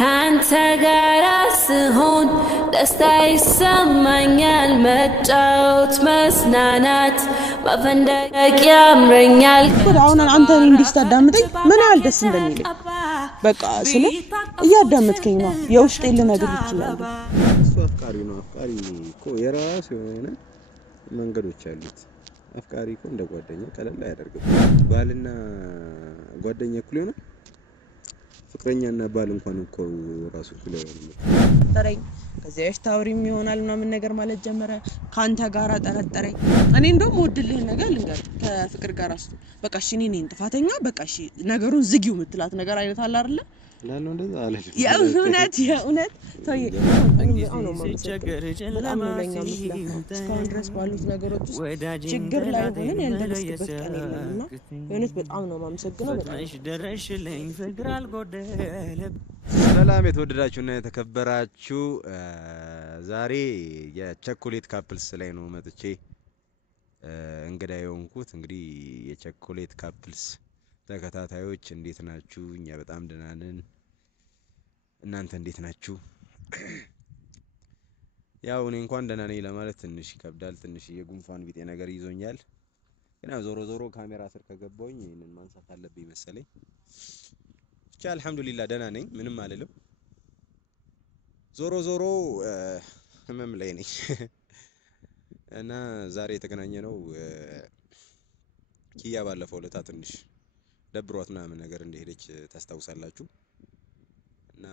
ካንተ ጋር ስሆን ደስታ ይሰማኛል መጫወት መስናናት ማፈንደቅ ያምረኛል አሁን አንተ እንዲስታዳምጠኝ ምን ያህል ደስ እንደሚል በቃ ስለ እያዳመጥከኝ ነው የውስጤን ልነግርህ ይችላል እሱ አፍቃሪ ነው አፍቃሪ እኮ የራሱ የሆነ መንገዶች አሉት አፍቃሪ እኮ እንደ ጓደኛ ቀለል ያደርጋል ባልና ጓደኛ እኩል ነው ፍቅረኛና ባል እንኳን እኮ ራሱ እኩል ነው ጠረኝ ከዚያሽ ታውሪም ይሆናል ምናምን ነገር ማለት ጀመረ ካንተ ጋር ጠረጠረኝ እኔ እንደውም ወድልህ ነገር ልንገር ከፍቅር ጋር አስቱ በቃ እሺ እኔ ነኝ ጥፋተኛ በቃ እሺ ነገሩን ዝጊው ምትላት ነገር አይነት አለ አይደል ላለው እንደዛ አለሽ የእውነት ተይ ሲቸገር ጀለማ እስካሁን ድረስ ባሉት ነገሮች ችግር ላይ ሆነን ያልደረስበት ቀን የለምና የእውነት በጣም ነው ማመሰግነው በጣም ደረሽልኝ ፍቅር አልጎደለ ሰላም የተወደዳችሁና የተከበራችሁ ዛሬ የቸኮሌት ካፕልስ ላይ ነው መጥቼ እንግዳ የሆንኩት እንግዲህ የቸኮሌት ካፕልስ ተከታታዮች እንዴት ናችሁ እኛ በጣም ደህና ነን እናንተ እንዴት ናችሁ ያው እኔ እንኳን ደህና ነኝ ለማለት ትንሽ ይከብዳል ትንሽ የጉንፋን ቢጤ ነገር ይዞኛል ግን ዞሮ ካሜራ ስር ከገባሁኝ እነን ማንሳት አለብኝ መሰለኝ ብቻ አልহামዱሊላህ ደህና ነኝ ምንም አልልም ዞሮ ህመም ላይ ነኝ እና ዛሬ የተገናኘነው ኪያ ባለፈው ለታ ትንሽ ደብሯት ምናምን ነገር እንደሄደች ታስታውሳላችሁ እና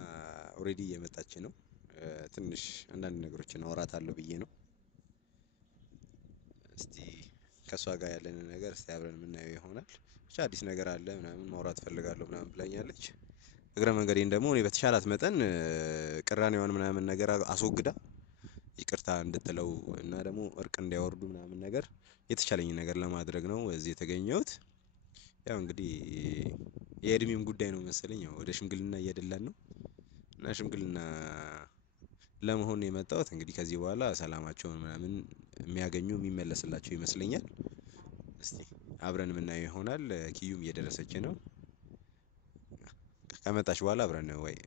ኦሬዲ እየመጣች ነው ትንሽ አንዳንድ ነገሮችን አወራታለሁ ብዬ ነው እስቲ ከሷ ጋር ያለን ነገር እስቲ አብረን ምናየው ይሆናል ብቻ አዲስ ነገር አለ ምናምን ማውራት ፈልጋለሁ ምናምን ብላኛለች እግረ መንገዴን ደግሞ እኔ በተሻላት መጠን ቅራኔዋን ምናምን ነገር አስወግዳ ይቅርታ እንድትለው እና ደግሞ እርቅ እንዲያወርዱ ምናምን ነገር የተቻለኝ ነገር ለማድረግ ነው እዚህ የተገኘሁት ያው እንግዲህ የእድሜም ጉዳይ ነው መሰለኝ ወደ ሽምግልና እየደላን ነው እና ሽምግልና ለመሆን የመጣሁት እንግዲህ ከዚህ በኋላ ሰላማቸውን ምናምን የሚያገኙ የሚመለስላቸው ይመስለኛል እስቲ አብረን ምናየው ይሆናል ኪዩም እየደረሰች ነው ከመጣች በኋላ አብረን ወይ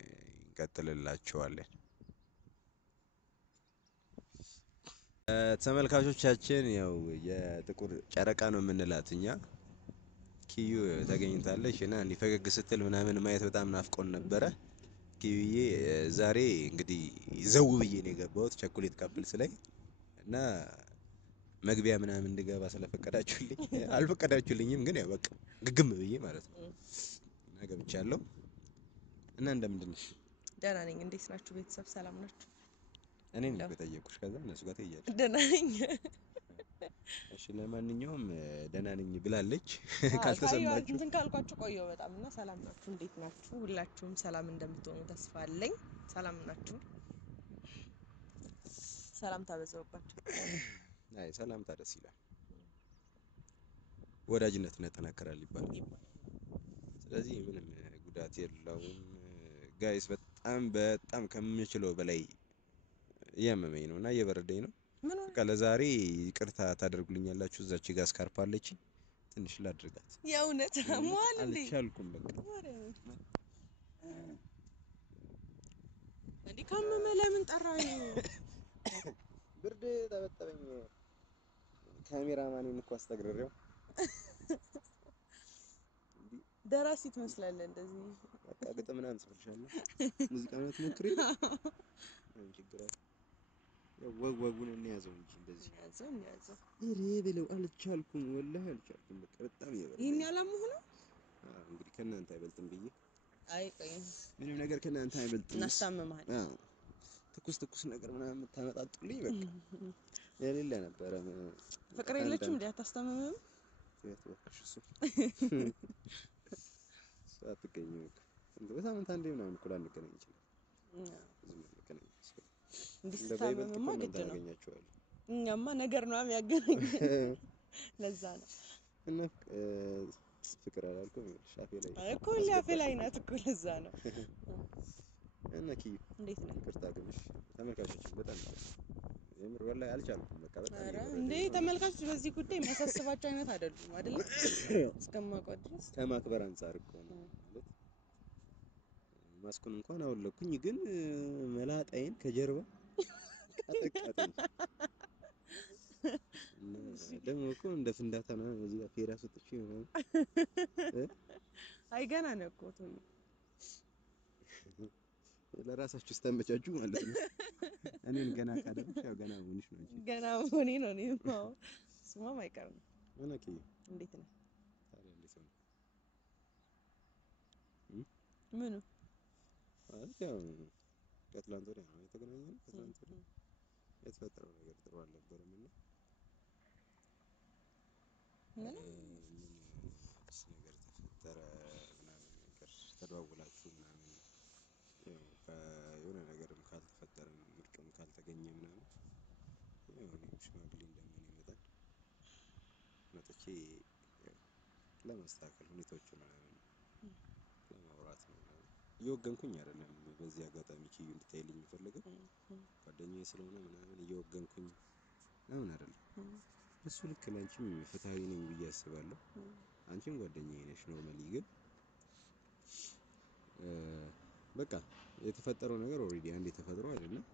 እንቀጥልላችኋለን ተመልካቾቻችን ያው የጥቁር ጨረቃ ነው የምንላትኛ ኪዩ ተገኝታለች እና እንዲ ፈገግ ስትል ምናምን ማየት በጣም ናፍቆን ነበረ ኪዩዬ ዛሬ እንግዲህ ዘው ብዬ ነው የገባሁት ቸኮሌት ካፕልስ ላይ እና መግቢያ ምናምን እንድገባ ስለፈቀዳችሁልኝ አልፈቀዳችሁልኝም ግን ያው በቃ ግግም ብዬ ማለት ነው እና ገብቻለሁ እና እንደምንድነሽ ደህና ነኝ እንዴት ናችሁ ቤተሰብ ሰላም ናችሁ እኔ ነው የጠየቁሽ ከዛ እነሱ ጋር ተያያለሽ ደህና ነኝ እሺ ለማንኛውም ደህና ነኝ ብላለች ካልተሰማችሁ እንትን ካልኳችሁ ቆየው በጣምና ሰላም ናችሁ እንዴት ናችሁ ሁላችሁም ሰላም እንደምትሆኑ ተስፋ አለኝ ሰላም ናችሁ ሰላም ታበዛውባችሁ አይ ሰላም ታደስ ይላል ወዳጅነት ያጠናከራል ይባላል ስለዚህ ምንም ጉዳት የለውም ጋይስ በጣም ከምችለው በላይ ያመመኝ ነውና እየበረደኝ ነው በቃ ለዛሬ ይቅርታ ታደርጉልኛላችሁ እዛች ጋር ስካርፓለች ትንሽ ላድርጋት የእውነት አሟል እንዴ አልቻልኩም በቃ እንዴ ካመመ ለምን ጠራኝ ብርድ ተበጠበኝ ካሜራማኔን እኮ አስተግረሬው ደራሲ ትመስላለህ እንደዚህ በቃ ግጥምና እንጽፍልሻለሁ ሙዚቃ ነው ትሞክሪ ችግር ወጉን እንያዘው እንጂ እንደዚህ ያዘው ብለው አልቻልኩም ወላሂ አልቻልኩም በቃ በጣም ይበርዳል ይሄን ያላምሁ ነው እንግዲህ ከናንተ አይበልጥም ብዬ አይ ቆይ ምንም ነገር ከናንተ አይበልጥም እናስታምማል ትኩስ ነገር ምናምን ታመጣጡልኝ በቃ የሌለ ነበር ፍቅር የለችም እንዴ አታስታምምም እሱ ሳትገኝ እንዴ በሳምንት አንዴ ምናምን እኮ ላንገናኝ ይችላል እንዲስታምምማ ግድ ነው እኛማ ነገር ነው የሚያገናኝ ለዛ ነው እና ፍቅር አላልኩም ሻፌ ላይ እኮ ሻፌ ላይ ናት እኮ ለዛ ነው እና ኪዩ እንዴት ነው ይቅርታ ግብሽ ተመልካቾች በጣም የምር ወላሂ አልቻልኩም በቃ በጣም እንዴ ተመልካቾች በዚህ ጉዳይ የሚያሳስባቸው አይነት አይደሉም አይደል እስከማውቀው ድረስ ከማክበር አንፃር እኮ ነው ማለት ማስኩን እንኳን አወለኩኝ ግን መላጣዬን ከጀርባ አጠቃጠኝ ደግሞ እኮ እንደ ፍንዳታ ነው እዚህ ጋር ፌራ ሰጥቼ ነው አይ ገና ነው እኮ ቶሎ ለራሳችሁስተመቻቹ ማለት ነው እኔን ገና ካደረኩ ያው ገና ሆነሽ ነው እንጂ ገና ሆኔ ነው ነው ስማ ማይቀርም ወላኪ እንዴት ነው ታዲያ እንዴት ነው ምኑ ያው ከትላንት ወዲያ ነው የተገናኘነው ከትላንት ወዲያ የተፈጠረው ነገር ጥሩ አልነበረም እና ምንስ ነገር ተፈጠረ ምናምን ነገር ተደዋውላችሁ ምናምን የሆነ ነገርም ካልተፈጠረም ምርቅም ካልተገኘ ምናምን የሆነ ሽማግሌ እንደምን ይመጣል መጥቼ ለማስተካከል ሁኔታዎችን ምናምን ለማውራት ነው እየወገንኩኝ አይደለም በዚህ አጋጣሚ ኪዩ እንድታይልኝ የምፈልገው ጓደኛዬ ስለሆነ ምናምን እየወገንኩኝ ነው አይደለም እሱ ልክ ለአንቺም ፍትሃዊ ነኝ ብዬ አስባለሁ አንቺም ጓደኛዬ ነሽ ኖርማሊ ግን በቃ የተፈጠረው ነገር ኦሬዲ አንዴ ተፈጥሮ አይደለም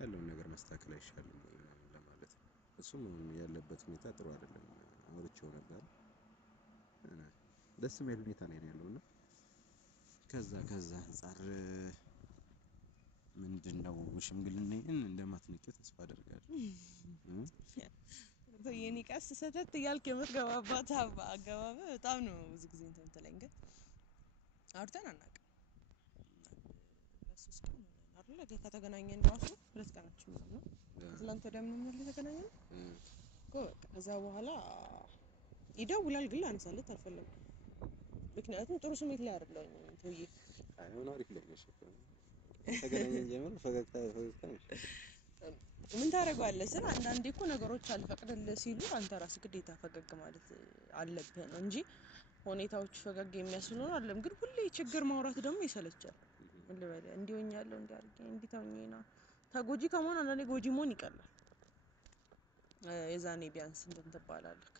ያለውን ነገር ማስተካከል አይሻልም ወይ ለማለት እሱም ያለበት ሁኔታ ጥሩ አይደለም አውርቼው ነበር ደስ የሚል ሁኔታ ላይ ነው ያለውና ከዛ አንፃር ምንድነው ሽምግልናዬን እንደማትነቂው ተስፋ አደርጋለሁ የኔ ቀስ ሰተት ያልክ የምትገባባት አገባብ በጣም ነው ብዙ ጊዜ እንትን ትለኝ ግን አውርተን አናውቅም ለሱስ ቀን አይደል ከተገናኘን ራሱ 2 ቀናችን ነው ትላንት ወዲያ ምን ነው ተገናኘን እኮ ከዛ በኋላ ይደውላል ግን ላንሳለት አልፈለኩም ምክንያቱም ጥሩ ስሜት ላይ አይደለም ተውዬ አይሆን አሪፍ ላይ ነሽ ተገናኘን ጀመር ፈገግታ ነሽ ምን ታረጋለህ ስለ አንዳንዴ እኮ ነገሮች አልፈቅድልህ ሲሉ አንተ ራስህ ግዴታ ፈገግ ማለት አለብህ ነው እንጂ ሁኔታዎች ፈገግ የሚያስሉ ነው አይደለም ግን ሁሌ ችግር ማውራት ደግሞ ይሰለቻል ምን ልበል እንዲሆኛለሁ እንዲያርግ እንዲታውኝና ተጎጂ ከመሆን አንዳንዴ ጎጂ መሆን ይቀላል የዛኔ ቢያንስ እንትን ተባላለክ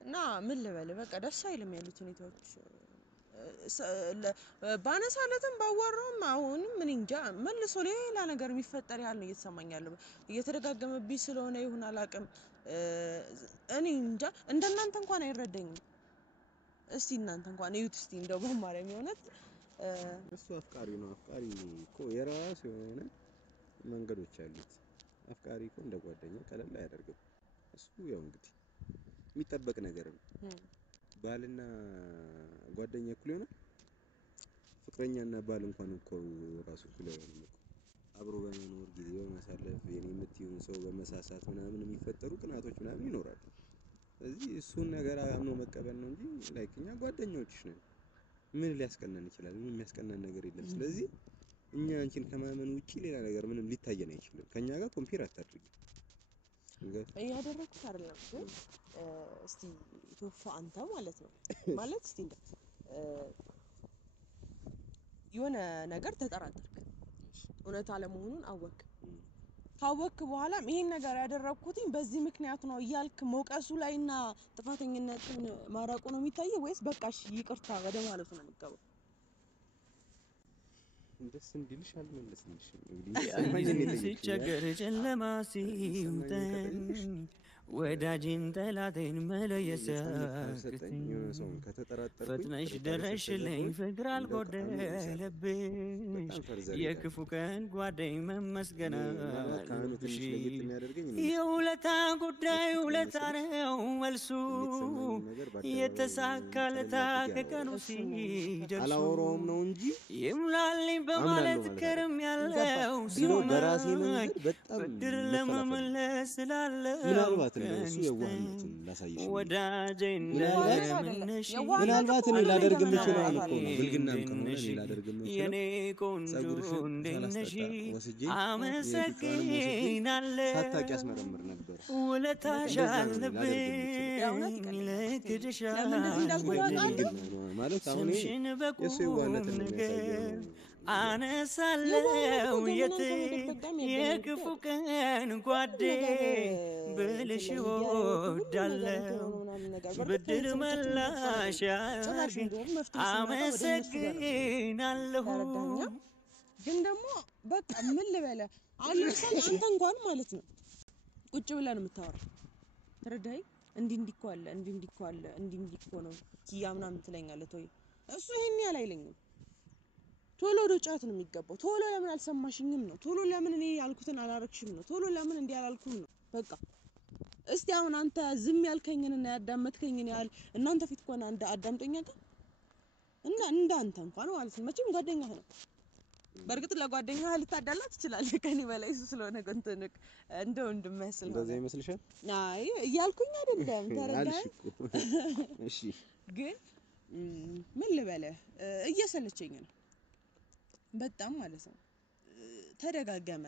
እና ምን ልበል በቃ ደስ አይልም ያሉት ሁኔታዎች ባነሳለትም ባወራም አሁንም ምን እንጃ መልሶ ሌላ ነገር የሚፈጠር ያህል ነው እየተሰማኛለሁ እየተደጋገመብኝ ስለሆነ ይሁን አላቅም እኔ እንጃ እንደናንተ እንኳን አይረዳኝም እስቲ እናንተ እንኳን እዩት እስቲ እንደው በማርያም የሆነት እሱ አፍቃሪ ነው አፍቃሪ እኮ የራሱ የሆነ መንገዶች አሉት አፍቃሪ እኮ እንደ ጓደኛ ቀለል አያደርግም እሱ ያው እንግዲህ የሚጠበቅ ነገር ነው ባልና ጓደኛ እኩል ይሆናል ፍቅረኛና ባል እንኳን እኮ ራሱ እኩል አይሆንም እኮ አብሮ በመኖር ጊዜ በማሳለፍ የኔ የምትይውን ሰው በመሳሳት ምናምን የሚፈጠሩ ቅናቶች ምናምን ይኖራሉ ስለዚህ እሱን ነገር አምኖ መቀበል ነው እንጂ ላይክ እኛ ጓደኞችሽ ነን ምን ሊያስቀናን ይችላል ምንም የሚያስቀናን ነገር የለም ስለዚህ እኛ አንቺን ከማመን ውጪ ሌላ ነገር ምንም ሊታየን አይችልም ከኛ ጋር ኮምፒር አታድርጊ ያደረኩት አይደለም ግን እስቲ ቶፋ አንተ ማለት ነው ማለት እስቲ እንደ የሆነ ነገር ተጠራጠርክ እውነት አለመሆኑን አወክ ካወክ በኋላ ይሄን ነገር ያደረኩትኝ በዚህ ምክንያት ነው ይያልክ ሞቀሱ ላይና ጥፋተኝነትን ማራቁ ነው የሚታየው ወይስ በቃሽ ይቅርታ ወደ ማለት ነው የሚገባው እንደስ እንዲልሽ አልመለስልሽ እንግዲህ ሲቸገር ጨለማ ሲውጠን ወዳጅን ጠላቴን መለየት ሰጠኝ ሰው ከተጠራጠርኩኝ ፈጥነሽ ደረሽልኝ ፍቅር አልጎደለብኝ የክፉ ቀን ጓደኝ መመስገን አለብሽ የውለታ ጉዳይ ውለታ ነው መልሱ የተሳካለታ ከቀኑ ሲደርሱ አላወራውም ነው እንጂ ይምላልኝ በማለት ከርም ያለው ሲሎ በራሴ መንገድ በጣም ብድር ለመመለስ ስላለ ምናልባት እሱ የዋህነቱን ላሳይሽ ወዳጄ ምናልባት እኔ ላደርግ የምችለው እኮ ነው ብልግናም ከሆነ እኔ ላደርግ የምችለው የኔ ቆንጆ እንደነሽ አመሰግናለሁ ሳታቂ ያስመረምር ነበር ውለታሽ አለብኝ ለክድሻ ማለት አሁን የሱ የዋህነት ነው አነሳለው የት የክፉ ቀን ጓዴ ብልሽ ወዳለው ብድር መላሽ አመሰግናለሁ ግን ደግሞ በቃ ምን ልበለ አሁን ለምሳሌ አንተ እንኳን ማለት ነው ቁጭ ብለን የምታወራው ተረዳይ እንዲንዲኮ አለ እንዲንዲኮ አለ እንዲንዲኮ ነው ኪያምና ምትለኛለህ ተይ እሱ ይሄን ያህል አይለኝም ቶሎ ወደ ጫት ነው የሚገባው ቶሎ ለምን አልሰማሽኝም ነው ቶሎ ለምን እኔ ያልኩትን አላረክሽም ነው ቶሎ ለምን እንዲ ያላልኩም ነው በቃ እስቲ አሁን አንተ ዝም ያልከኝንና ያዳመጥከኝን ያህል እናንተ ፊት ቆና አንተ አዳምጠኛ እና እንዳንተ እንኳን ማለት ነው መቼም ጓደኛህ ነው በርግጥ ለጓደኛህ ልታዳላ ትችላለህ ከኔ በላይ ስለሆነ ኮንተንክ እንደው እንደመስል ነው እንደዛ ይመስልሻል አይ ያልኩኝ አይደለም ተረዳይ እሺ ግን ምን ልበለ እየሰለቸኝ ነው በጣም ማለት ነው ተደጋገመ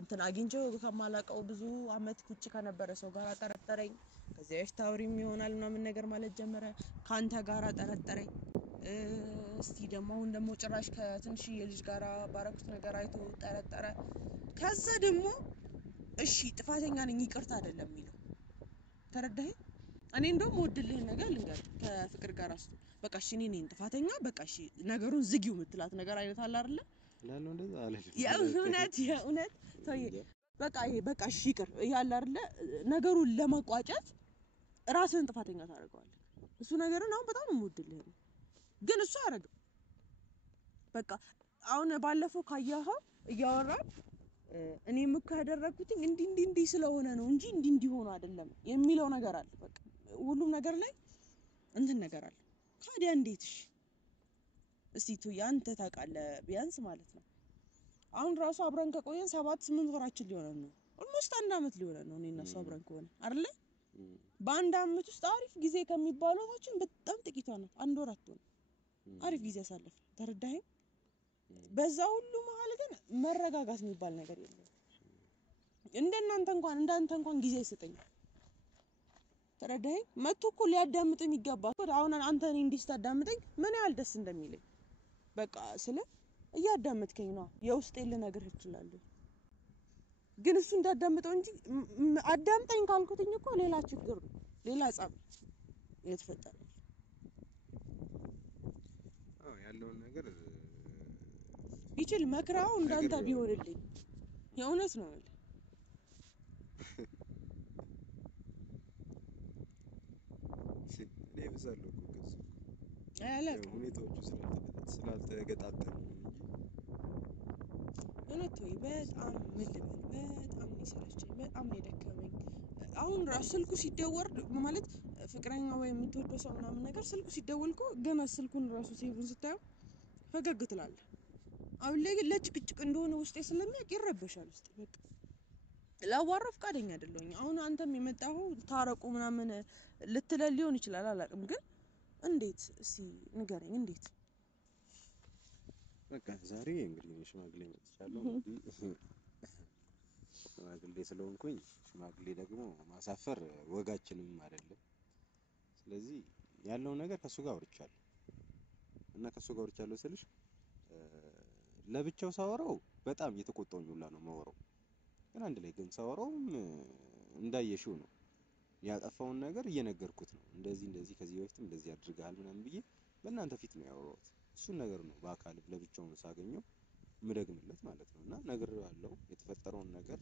እንትን አግኝቼው ከማላቀው ብዙ አመት ቁጭ ከነበረ ሰው ጋር አጠረጠረኝ ከዚያሽ ታውሪም ይሆናል ምናምን ነገር ማለት ጀመረ ካንተ ጋር አጠረጠረኝ እስቲ ደሞ ጭራሽ ከትንሽ የልጅ ጋር ባረኩት ነገር አይቶ ጠረጠረ ከዛ ደሞ እሺ ጥፋተኛ ነኝ ይቅርታ አይደለም የሚለው ተረዳኸኝ እኔ እንደውም ወድልህ ነገር ልንገር ከፍቅር ጋር አስቶ በቃ እሺ እኔ ነኝ ጥፋተኛ በቃ እሺ ነገሩን ዝጊው ምትላት ነገር አይነት አለ አይደል ላለው እንደዛ አለሽ የእውነት ተይ በቃ ይሄ በቃ እሺ ይቅር ያለ አይደል ነገሩን ለማቋጨት ራስህን ጥፋተኛ ታደርገዋለህ እሱ ነገርን አሁን በጣም ወድልህ ግን እሱ አረጋው በቃ አሁን ባለፈው ካያኸው እያወራን እኔም እኮ ያደረኩት እንዲ ስለሆነ ነው እንጂ እንዲ ሆኖ አይደለም የሚለው ነገር አለ በቃ ሁሉም ነገር ላይ እንትን ነገር አለ ታዲያ እንዴትሽ እስቲ ያንተ ታውቃለህ ቢያንስ ማለት ነው አሁን ራሱ አብረን ከቆየን 7-8 ወራችን ሊሆነን ነው ኦልሞስት 1 አመት ሊሆነን ነው እኔና እሱ አብረን ከሆነ አይደል በአንድ አመት ውስጥ አሪፍ ጊዜ ከሚባሉታችን በጣም ጥቂቷ ናት 1 ወር አትሆን አሪፍ ጊዜ አሳለፈ ተረዳኸኝ በዛ ሁሉ መሃል ግን መረጋጋት የሚባል ነገር የለም እንደናንተ እንኳን ጊዜ ይሰጠኝ ተረዳኸኝ መጥቶ እኮ ሊያዳምጥኝ ይገባል አሁን አንተ እኔ እንዲስታዳምጠኝ ምን ያህል ደስ እንደሚለኝ በቃ ስለ እያዳመጥከኝ ነው የውስጤን ልነግርህ እችላለሁ ግን እሱ እንዳዳምጠው እንጂ አዳምጠኝ ካልኩትኝ እኮ ሌላ ችግር ነው ሌላ ጻፍ የተፈጠረ ያለውን ነገር ይችል መክራው እንዳንተ ቢሆንልኝ የእውነት ነው ማለት ለብዛለው ከሱ አላቅ ሁኔታዎቹ ስላልተገጣጠሙ እውነት ወይ በጣም ምልብል በጣም ይሰለችኝ በጣም የደከመኝ አሁን ራስ ስልኩ ሲደወር ማለት ፍቅረኛ ወይ የምትወደው ሰው ምናምን ነገር ስልኩ ሲደወልኮ ገና ስልኩን ራሱ ሴቭን ስታዩ ፈገግ ትላለህ አሁን ላይ ለጭቅጭቅ እንደሆነ ውስጤ ስለሚያቅ ይረበሻል ውስጤ በቃ ላዋራ ፈቃደኛ አይደለሁኝ አሁን አንተም የመጣው ታረቁ ምናምን ልትለል ሊሆን ይችላል አላቅም ግን እንዴት እስቲ ንገረኝ እንዴት በቃ ዛሬ እንግዲህ ሽማግሌ መጥቻለሁ ሽማግሌ ስለሆንኩኝ ሽማግሌ ደግሞ ማሳፈር ወጋችንም አይደለም ስለዚህ ያለው ነገር ከሱ ጋር አውርቻለሁ እና ከሱ ጋር አውርቻለሁ ስልሽ ለብቻው ሳወራው በጣም እየተቆጣውኝ ሁላ ነው ማወራው ግን አንድ ላይ ግን ሳወራው እንዳየሽው ነው ያጠፋውን ነገር እየነገርኩት ነው እንደዚህ ከዚህ በፊትም እንደዚህ አድርጋል ምናምን ብዬ በእናንተ ፊት ነው ያወራሁት እሱን ነገር ነው በአካል ለብቻው ሳገኘው ምደግምለት ማለት ነውና ነገር ያለው የተፈጠረውን ነገር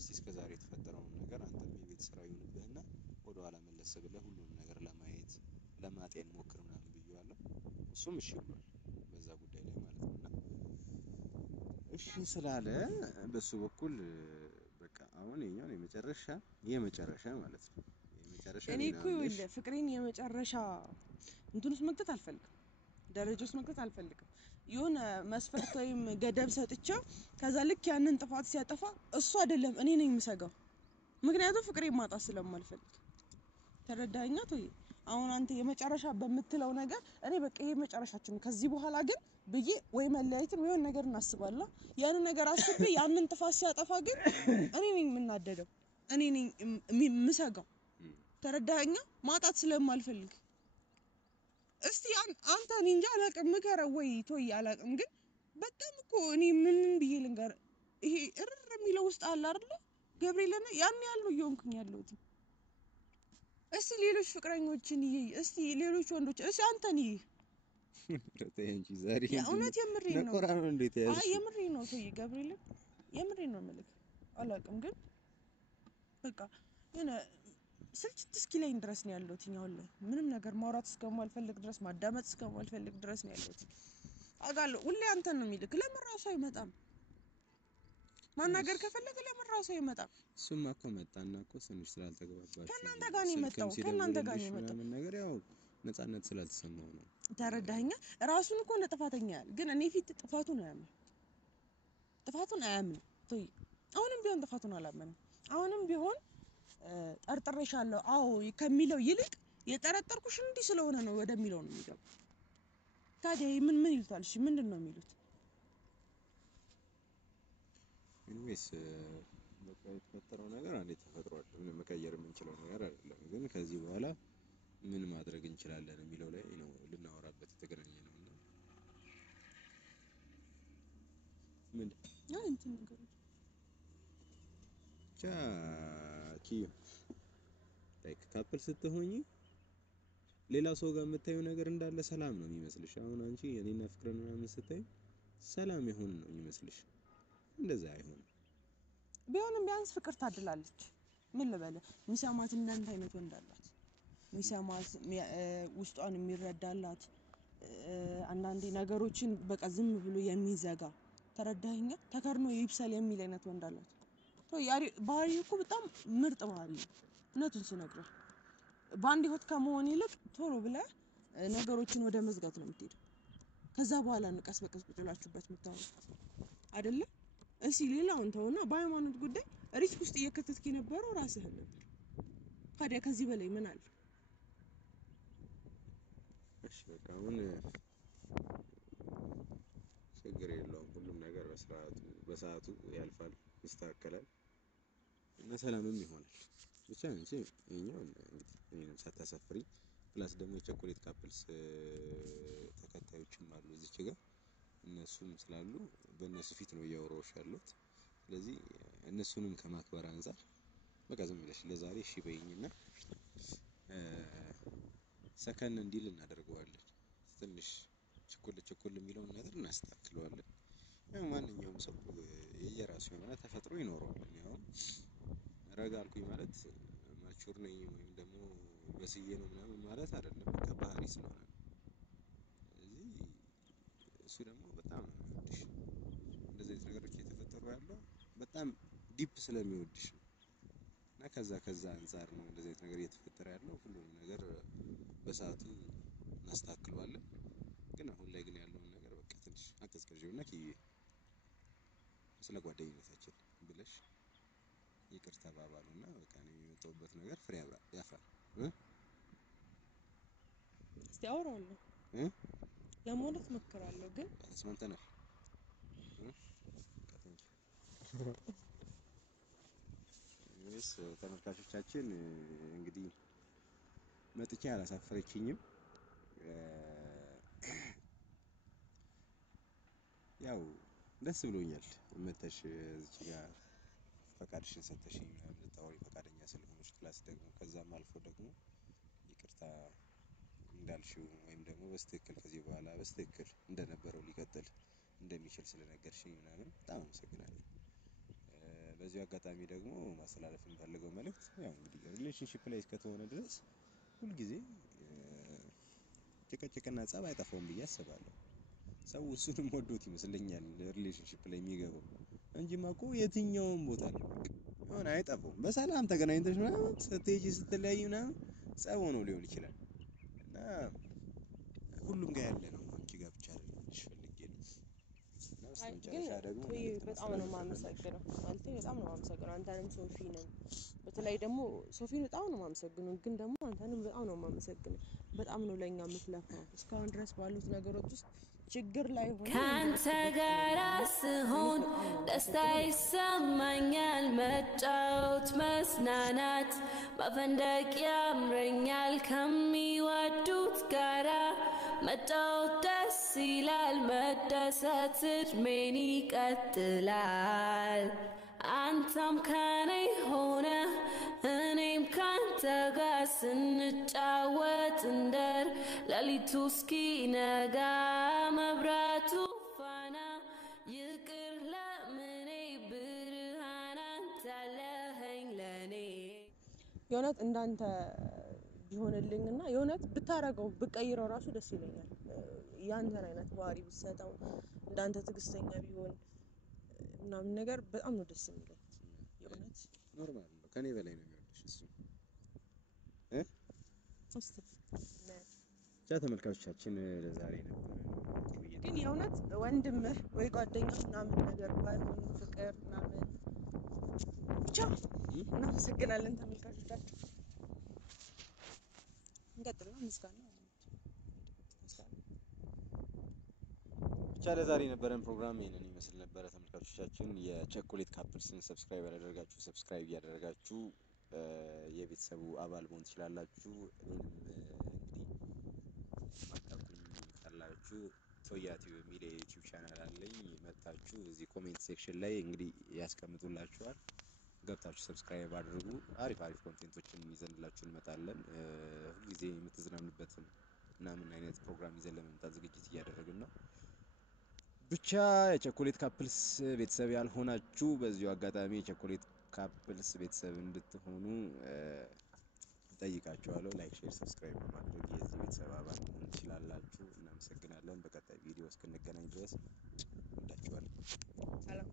እስከዛሬ የተፈጠረውን ነገር አንተም የቤት ስራ ይሁንብህና ወደ ኋላ መለስ ብለህ ሁሉንም ነገር ለማየት ለማጤን ሞክር ምናምን ብዬዋለሁ እሱም እሺ ብሏል በዛ ጉዳይ ላይ ማለት ነውና እሺ ስላለ በሱ በኩል በቃ አሁን የኛው የመጨረሻ ማለት ነው የመጨረሻ እኔ እኮ ፍቅሬን የመጨረሻ እንትንስ መክተት አልፈልግም ደረጃውስ መክተት አልፈልግም ይሁን መስፈርት ወይም ገደብ ሰጥቼው ከዛ ልክ ያንን ጥፋት ሲያጠፋ እሱ አይደለም እኔ ነኝ የምሰጋው ምክንያቱም ፍቅሬን ማጣት ስለማልፈልግ ተረዳኸኝ አቶይ አሁን አንተ የመጨረሻ በመትለው ነገር እኔ በቃ ይሄ መጨረሻችን ከዚህ በኋላ ግን ብዬ ወይ መለያየትን ወይ ነገር እናስባለን ያን ነገር አስቤ ያንን ጥፋት ሲያጠፋ ግን እኔ ነኝ የምናደደው እኔ ነኝ የምሰጋው ተረዳኸኝ ማጣት ስለማልፈልግ እስቲ አንተ እኔ እንጃ አላውቅም ምከረው ወይ ቶይ አላውቅም ግን በጣም እኮ እኔ ምን ብዬ ልንገር ይሄ እርር የሚለው ውስጥ አለ አይደል ገብርኤልና ያን ያህል ነው እየሆንኩኝ ያለሁት እስቲ ሌሎች ፍቅረኞችን ይይ እስቲ ሌሎች ወንዶች እስቲ አንተን ይይ ተንጂ ዛሬ እውነት የምሬን ነው ነቆራን እንዴት ያዝ አይ የምሬን ነው ቶይ ገብርኤል የምሬን ነው መልክ አላውቅም ግን በቃ የሆነ ስልችት እስኪለኝ ድረስ ነው ያለሁት አሁን ላይ ምንም ነገር ማውራት እስከማልፈልግ ድረስ ማዳመጥ እስከማልፈልግ ድረስ ነው ያለሁት አጋለሁ ሁሌ አንተን ነው የሚልክ ለምን ራሱ አይመጣም ማናገር ከፈለገ ለምን ራሱ አይመጣም እሱማ እኮ መጣና እኮ ትንሽ ስላልተግባባችሁ ከናንተ ጋር ነው የመጣው ከናንተ ጋር ነው የመጣው ነገር ያው ነፃነት ስላልተሰማው ነው ተረዳኸኛ ራሱን እኮ ለጥፋተኛ ያል ግን እኔ ፊት ጥፋቱን አያምን ቶይ አሁንም ቢሆን ጥፋቱን አላመንም አሁንም ቢሆን ጠርጥሬሻለሁ አዎ ከሚለው ይልቅ የጠረጠርኩሽ እንዲህ ስለሆነ ነው ወደሚለው ነው የሚገባው ታዲያ ምን ይሉታል እሺ ምንድነው የሚሉት ኢንዌስ በቃ የተፈጠረው ነገር አንዴ ተፈጥሯል ምንም መቀየር የምንችለው ነገር አይደለም ግን ከዚህ በኋላ ምን ማድረግ እንችላለን የሚለው ላይ ነው ልናወራበት የተገናኘነው እና ምን እንትን ነገር ኪዩ ላይክ ካፕል ስትሆኚ ሌላ ሰው ጋር የምታየው ነገር እንዳለ ሰላም ነው የሚመስልሽ አሁን አንቺ የኔና ፍቅርን ምናምን ስታይ ሰላም ይሆን ነው የሚመስልሽ እንደዛ አይሆንም ቢሆንም ቢያንስ ፍቅር ታድላለች ምን ልበለ ሚሰማት እንዳንተ አይነት ወንድ አላት ሚሰማት ውስጧን የሚረዳላት አንዳንዴ ነገሮችን በቃ ዝም ብሎ የሚዘጋ ተረዳኸኛ ተከርኖ ይብሰል የሚል አይነት ወንድ አላት ባህሪው እኮ በጣም ምርጥ ባህሪ ነው እውነቱን ስነግርህ ባንዲ ሆት ከመሆን ይልቅ ቶሎ ብለህ ነገሮችን ወደ መዝጋት ነው የምትሄደው ከዛ በኋላ ነው ቀስ በቀስ ቁጥላችሁበት መታወቅ አይደለ እሺ ሌላውን ተውና በሃይማኖት ጉዳይ ሪስክ ውስጥ እየከተትክ የነበረው ራስህ ነበር ታዲያ ከዚህ በላይ ምን አለ እሺ በቃ አሁን ችግር የለውም ሁሉም ነገር በሰዓቱ ያልፋል ይስተካከላል እና ሰላምም ይሆናል ብቻ እንጂ እኛው እንግዲህ እኔንም ሳታሳፍሪ ፕላስ ደግሞ የቸኮሌት ካፕልስ ተከታዮችም አሉ እዚች ጋር እነሱም ስላሉ በእነሱ ፊት ነው እያወራሁሽ ያለሁት ስለዚህ እነሱንም ከማክበር አንፃር በቃ ዝም ብለሽ ለዛሬ እሺ በይኝና ሰከን እንዲል እናደርገዋለን ትንሽ ችኩል የሚለውን ነገር እናስተካክለዋለን ያው ማንኛውም ሰው የየራሱ የሆነ ተፈጥሮ ይኖረዋል ያው ረጋ አልኩኝ ማለት ማቹር ነኝ ወይም ደግሞ በስዬ ነው ምናምን ማለት አይደለም ከባህሪ ስለሆነ ስለዚህ እሱ ደግሞ በጣም ነው የሚወድሽ እንደዚህ አይነት ነገሮች እየተፈጠሩ ያለው በጣም ዲፕ ስለሚወድሽ እና ከዛ አንፃር ነው እንደዚህ አይነት ነገር እየተፈጠረ ያለው ሁሉንም ነገር በሰዓቱ እናስተካክለዋለን ግን አሁን ላይ ግን ያለው ነገር በቃ ትንሽ አቀዝቅዤውና ስለ ጓደኝነታችን ብለሽ ይቅርታ ባባሉና በቃ ነው የመጣውበት ነገር ፍሬ ያፍራል እስቲ አውራለሁ ለማለት መከራለሁ ግን ተስማምተናል ወይስ ተመልካቾቻችን እንግዲህ መጥቼ አላሳፈረችኝም ያው ደስ ብሎኛል መተሽ እዚህ ጋር ፈቃድሽን ሰተሽኝ ምናምን ልታወሪ ፈቃደኛ ስለሆነሽ ፕላስ ደግሞ ከዛም አልፎ ደግሞ ይቅርታ እንዳልሽው ወይም ደግሞ በስትክክል ከዚህ በኋላ በስትክክል እንደነበረው ሊቀጥል እንደሚችል ስለነገርሽኝ ምናምን በጣም አመሰግናለሁ በዚህ አጋጣሚ ደግሞ ማስተላለፍ የምፈልገው መልእክት ያው እንግዲህ ሪሌሽንሺፕ ላይ እስከተሆነ ድረስ ሁሉ ጊዜ ጭቅጭቅና ጸብ አይጠፋውም ብዬ አስባለሁ ሰው እሱንም ወዶት ይመስለኛል ሪሌሽንሺፕ ላይ የሚገባው እንጂማ እኮ የትኛውም ቦታ ላይ ሆነ አይጠፋውም በሰላም ተገናኝተሽ ምናምን ስትሄጂ ስትለያይ ምናምን ጸብ ሆኖ ሊሆን ይችላል እና ሁሉም ጋር ያለ ነው አንቺ ጋር ብቻ አይደለም ፈልጌ ነው ግን በጣም ነው የማመሰግነው ማለት በጣም ነው የማመሰግነው አንተንም ሶፊንም በተለይ ደግሞ ሶፊን በጣም ነው የማመሰግነው ግን ደግሞ አንተንም በጣም ነው የማመሰግነው በጣም ነው ለኛ የምትለፋው እስካሁን ድረስ ባሉት ነገሮች ውስጥ ችግር ላይ ሆነ ካንተ ጋር ስሆን ደስታ ይሰማኛል መጫወት መዝናናት መፈንደቅ ያምረኛል ከሚወዱት ጋራ መጫወት ደስ ይላል መደሰት እድሜን ይቀጥላል አንተም ከኔ ሆነ እኔም ካንተ ጋር ስንጫወት እንደር ሌሊቱ እስኪነጋ መብራቱ ፋና ይቅር ለምኔ ብርሃን አንተ አለኸኝ ለኔ የእውነት እንዳንተ ቢሆንልኝና የእውነት ብታረገው ብቀይረው ራሱ ደስ ይለኛል ያንተን አይነት ባህሪ ብትሰጠው እንዳንተ ትግስተኛ ቢሆን ምናምን ነገር በጣም ነው ደስ የሚለኝ የእውነት ኖርማል ነው ከኔ በላይ ነው የሚወድሽ እሱ ተመልካቾቻችን ለዛሬ ነበር ግን የእውነት ወንድምህ ወይ ጓደኛህ ምናምን ነገር ባይሆን ፍቅር ምናምን ብቻ እናመሰግናለን ተመልካቾቻችን እንቀጥልና ምስጋና ብቻ ለዛሬ ነበረን ፕሮግራም ይሄንን ይመስል ነበር ተመልካቾቻችን የቸኮሌት ካፕልስን ሰብስክራይብ ያደረጋችሁ ሰብስክራይብ ያደረጋችሁ የቤተሰቡ አባል መሆን ትችላላችሁ እንግዲህ ማታቁኝ ካላችሁ ቶያቲው የሚል የዩቲዩብ ቻናል አለኝ መጣችሁ እዚህ ኮሜንት ሴክሽን ላይ እንግዲህ ያስቀምጡላችኋል ገብታችሁ ሰብስክራይብ አድርጉ አሪፍ ኮንቴንቶችን ይዘንላችሁ እንመጣለን ሁሉ ጊዜ የምትዝናኑበትን እና ምን አይነት ፕሮግራም ይዘን ለመምጣት ዝግጅት እያደረግን ነው ብቻ የቸኮሌት ካፕልስ ቤተሰብ ያልሆናችሁ በዚሁ አጋጣሚ የቸኮሌት ካፕልስ ቤተሰብ እንድትሆኑ ጠይቃችኋለሁ ላይክ ሼር ሰብስክራይብ በማድረግ የዚህ ቤተሰብ አባል መሆን ትችላላችሁ እናመሰግናለን በቀጣይ ቪዲዮ እስክንገናኝ ድረስ ወዳችኋለሁ ሰላም